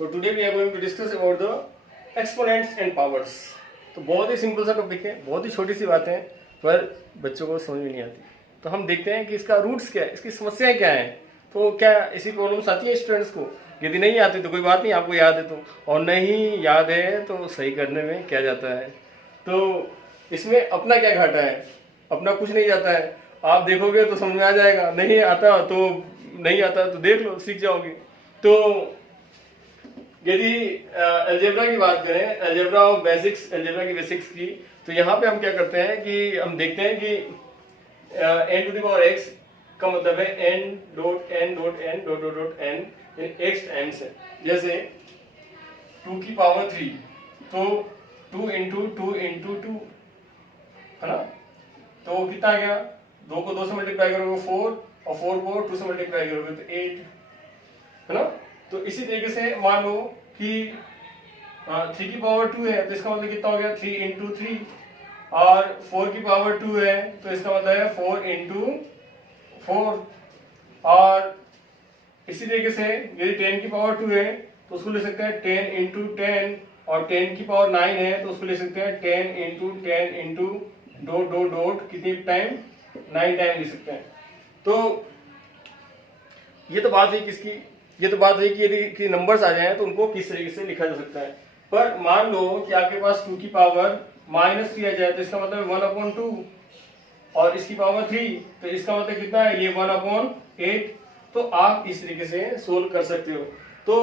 तो today we are going to discuss about the exponents and powers. तो बहुत ही simple सा टॉपिक है, बहुत ही छोटी सी बातें हैं, पर बच्चों को समझ में नहीं आती। तो हम देखते हैं कि इसका रूट्स क्या है, इसकी समस्याएं क्या हैं। तो क्या ऐसी प्रॉब्लम्स आती है स्टूडेंट्स को? यदि नहीं आती तो कोई बात नहीं, आपको याद है तो, और नहीं याद है तो सही करने में क्या जाता है। तो इसमें अपना क्या घाटा है? अपना कुछ नहीं जाता है। आप देखोगे तो समझ में आ जाएगा, नहीं आता तो देख लो, सीख जाओगे। तो यदि अलजेब्रा की बात करें, अलजेब्रा ऑफ बेसिक्स, अलजेब्रा की बेसिक्स की, तो यहाँ पे हम क्या करते हैं कि हम देखते हैं कि n to the power x का मतलब है n dot n dot n dot dot dot n इन x टाइम्स है। जैसे 2 की पावर 3, तो 2 इंटू 2 इंटू 2 है ना, तो कितना आ गया? 2 को 2 से मल्टीप्लाई करोगे 4, और 4 को 2 से मल्टीप्लाई करोगे तो 8, है ना। तो इसी तरीके से मान लो कि 3 की पावर 2 है, तो इसका मतलब कितना हो गया? 3 इंटू 3। और 4 की पावर 2 है, तो इसका मतलब है 4 इंटू 4। और इसी तरीके से यदि 10 की पावर 2 है तो उसको ले सकते हैं 10 इंटू 10, और 10 की पावर 9 है तो उसको ले सकते हैं 10 into 10 into dot dot dot कितनी टाइम? 9 टाइम लिख सकते हैं। तो ये तो बात है किसकी? ये तो बात है कि यदि नंबर्स आ जाएं तो उनको किस तरीके से लिखा जा सकता है। पर मान लो कि आपके पास 2 की पावर -3 आ जाए, तो इसका मतलब 1/2, और इसकी पावर 3, तो इसका मतलब कितना है? ये 1/8। तो आप इस तरीके से सोल्व कर सकते हो। तो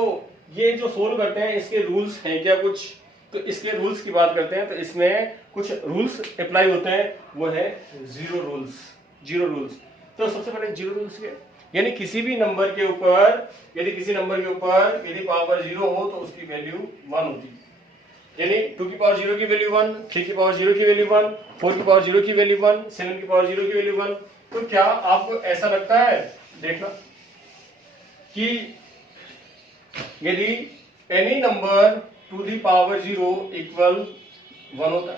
ये जो सोल्व करते हैं इसके रूल्स हैं क्या कुछ? तो इसके रूल्स की बात करते हैं, तो इसमें कुछ रूल्स अप्लाई होते हैं, वो है जीरो रूल्स। तो सबसे पहले जीरो रूल्स के, यानी किसी भी नंबर के ऊपर, यदि किसी नंबर के ऊपर यदि पावर 0 हो तो उसकी वैल्यू 1 होती है। यानी 2 की पावर 0 की वैल्यू 1, 3 की पावर 0 की वैल्यू 1, 4 की पावर 0 की वैल्यू 1, 7 की पावर 0 की वैल्यू 1। तो क्या आपको ऐसा लगता है, देखना, कि यदि any number two the power 0 equal 1 होता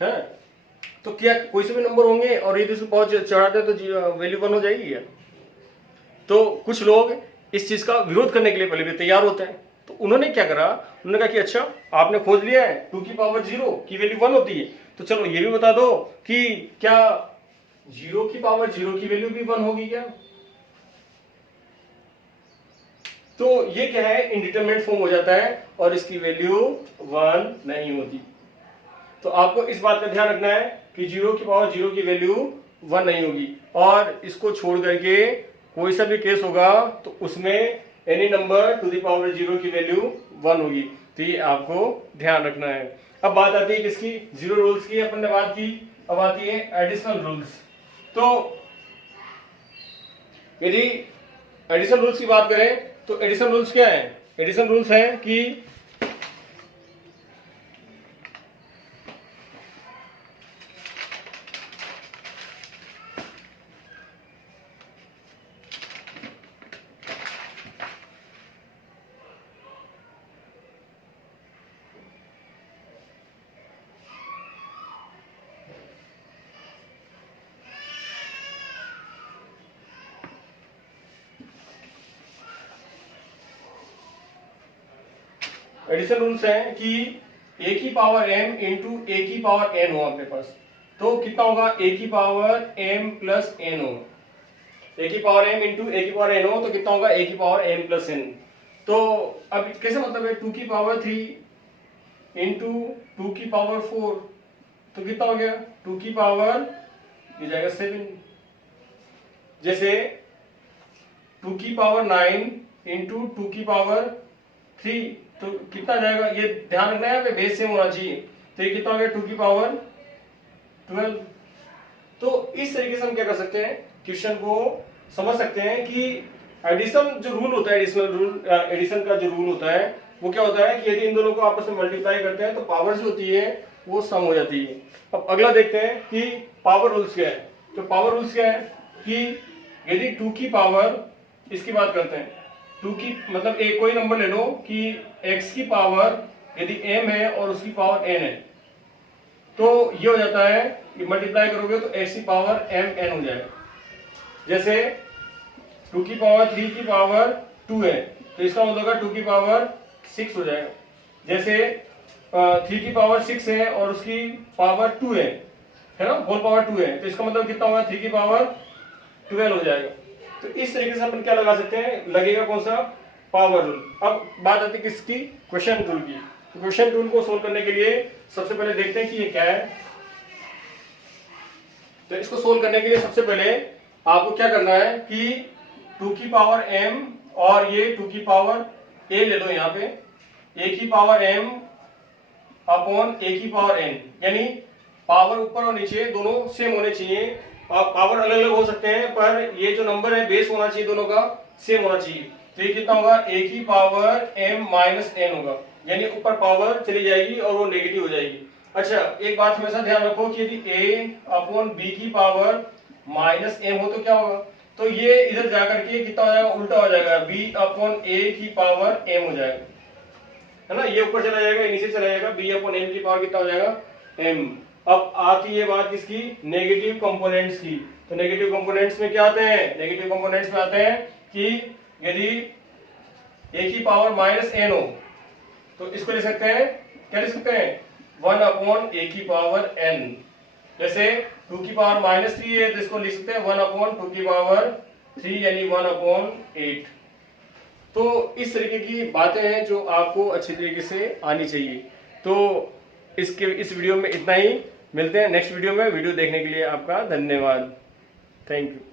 है, तो क्या कोई से भी नंबर होंगे और यदि उसको पावर चढ़ाते हैं तो वैल्यू 1 हो जाएगी क्या? तो कुछ लोग इस चीज का विरोध करने के लिए पहले भी तैयार होते हैं। तो उन्होंने क्या करा, उन्होंने कहा कि अच्छा आपने खोज लिया है 2 की पावर 0 की वैल्यू 1 होती है, तो चलो ये भी बता दो कि क्या 0 की पावर 0 की वैल्यू भी 1 होगी क्या? तो ये क्या है? इनडिटरमिनेट फॉर्म हो जाता है और इसकी वैल्यू 1 नहीं होती। तो आपको इस बात का ध्यान रखना है कि 0 की पावर 0 की वैल्यू 1 नहीं होगी। और इसको छोड़ करके कोई सा भी केस होगा तो उसमें any number two the power 0 की वैल्यू 1 होगी। तो ये आपको ध्यान रखना है। अब बात आती है किसकी? जीरो रूल्स की अपन ने बात की। अब आती है एडिशनल रूल्स। तो यदि एडिशनल रूल्स की बात करें तो एडिशनल रूल्स क्या है? एडिशनल रूल्स है कि एडिशन रूल्स हैं कि a की पावर m इंटू a की पावर n हो आपके पास, तो कितना होगा? a की पावर m प्लस n होगा। a की पावर m इंटू a की पावर n हो तो कितना होगा? a की पावर m प्लस n। तो अब कैसे मतलब है? 2 की पावर 3 इंटू 2 की पावर 4, तो कितना हो गया? 2 की पावर ये जाएगा 7। जैसे 2 की पावर 9 इंटू 2 की पावर 3, तो कितना जाएगा? ये ध्यान रखना है, बेस सेम होना चाहिए। तो ये कितना हो गया? 2 की पावर 12। तो इस तरीके से हम क्या कर सकते हैं? क्वेश्चन को समझ सकते हैं कि एडिशन जो रूल होता है, एडिशनल रूल, एडिशन का जो रूल होता है वो क्या होता है कि यदि इन दोनों को आपस में मल्टीप्लाई करते हैं तो पावर जो होती है वो सम हो जाती है। अब अगला देखते हैं कि पावर रूल्स क्या है। तो पावर रूल्स क्या है कि यदि 2 की पावर, इसकी बात करते हैं, 2 की मतलब एक कोई नंबर ले लो कि x की पावर यदि m है और उसकी पावर n है, तो ये हो जाता है कि मल्टीप्लाई करोगे तो x की पावर m n हो जाएगा। जैसे 2 की पावर 3 की पावर 2 है तो इसका मतलब होगा 2 की पावर 6 हो जाएगा। जैसे 3 की पावर 6 है और उसकी पावर 2 है ना, होल पावर 2 है, तो इसका मतलब कितना होगा 3 की पावर 12 हो जाएगा। तो इस तरीके से अपन क्या लगा सकते हैं, लगेगा कौन सा, पावर रूल। अब बात आती है किसकी, क्वेश्चन रूल की। तो क्वेश्चन रूल को सोल्व करने के लिए सबसे पहले देखते हैं कि ये क्या है। तो इसको सोल्व करने के लिए सबसे पहले आपको क्या करना है कि 2 की पावर m और ये 2 की पावर a ले लो, यहाँ पे a की पावर m अपॉन a की पावर n, यानी पावर ऊपर और नीचे दोनों सेम होने चाहिए। पावर अलग अलग हो सकते हैं पर ये जो नंबर है बेस होना चाहिए, दोनों का सेम होना चाहिए। तो ये कितना होगा, a की पावर m माइनस n होगा, यानी ऊपर पावर चली जाएगी और वो नेगेटिव हो जाएगी। अच्छा, एक बात हमेशा ध्यान रखो कि यदि a अपॉन b की पावर माइनस m हो तो क्या होगा, तो ये इधर जाकर के कितना हो जाएगा, उल्टा हो जाएगा, b अपॉन a की पावर m हो जाएगा, है ना। ये ऊपर चला जाएगा, नीचे चला जाएगा, b अपॉन m की पावर कितना हो जाएगा, m। अब आती है बात किसकी, नेगेटिव कंपोनेंट्स की। तो नेगेटिव कंपोनेंट्स में क्या आते हैं, नेगेटिव कंपोनेंट्स में आते हैं कि यदि a की पावर माइनस n हो तो इसको लिख सकते हैं, क्या लिख सकते हैं, 1 अपॉन a की पावर n। जैसे 2 की पावर माइनस 3 है तो इसको लिख सकते हैं 1 अपॉन 2 की पावर 3, यानी 1 अपॉन 8। तो इस तरीके की बातें हैं जो आपको अच्छी तरीके से आनी चाहिए। तो इस वीडियो में इतना ही, मिलते हैं नेक्स्ट वीडियो में। वीडियो देखने के लिए आपका धन्यवाद, थैंक यू।